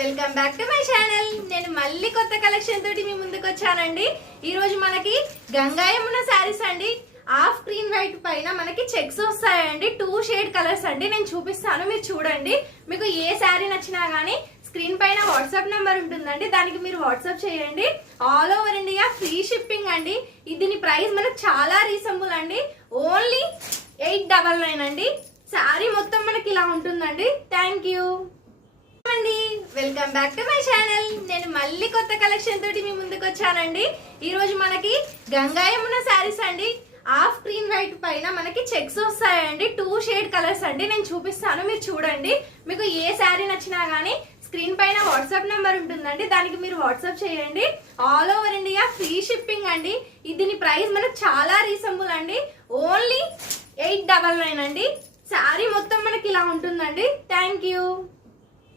Welcome back to my channel. నేను మళ్ళీ కొత్త కలెక్షన్ తోటి మీ ముందుకు వచ్చానండి. ఈ రోజు మనకి గంగా యమున శారీస్ అండి. హాఫ్ గ్రీన్ వైట్ పైన మనకి చెక్స్ వస్తాయండి. 2 షేడ్ కలర్స్ అండి. నేను చూపిస్తాను, మీరు చూడండి. మీకు ఏ శారీ నచ్చినా గానీ స్క్రీన్ పైన వాట్సాప్ నెంబర్ ఉంటుందండి, దానికి మీరు వాట్సాప్ చేయండి. All over India free shipping అండి. దీని ప్రైస్ మనకు చాలా రీజనబుల్ అండి. ఓన్లీ 899 అండి. శారీ మొత్తం మనకి ఇలా ఉంటుందండి. థ్యాంక్ యూ అండి. Welcome back to my channel. నేను మళ్ళీ కొత్త కలెక్షన్ తోటి మీ ముందుకు వచ్చానండి. ఈ రోజు మనకి గంగా యమున శారీస్ అండి. హాఫ్ గ్రీన్ వైట్ పైన మనకి చెక్స్ వస్తాయండి. 2 షేడ్ కలర్స్ అండి. నేను చూపిస్తాను, మీరు చూడండి. మీకు ఏ శారీ నచ్చినా గానీ స్క్రీన్ పైన వాట్సాప్ నెంబర్ ఉంటుందండి, దానికి మీరు వాట్సాప్ చేయండి. All over India free shipping అండి. దీని ప్రైస్ మనకు చాలా రీజనబుల్ అండి. ఓన్లీ 899 అండి. శారీ మొత్తం మనకి ఇలా ఉంటుందండి. Thank you.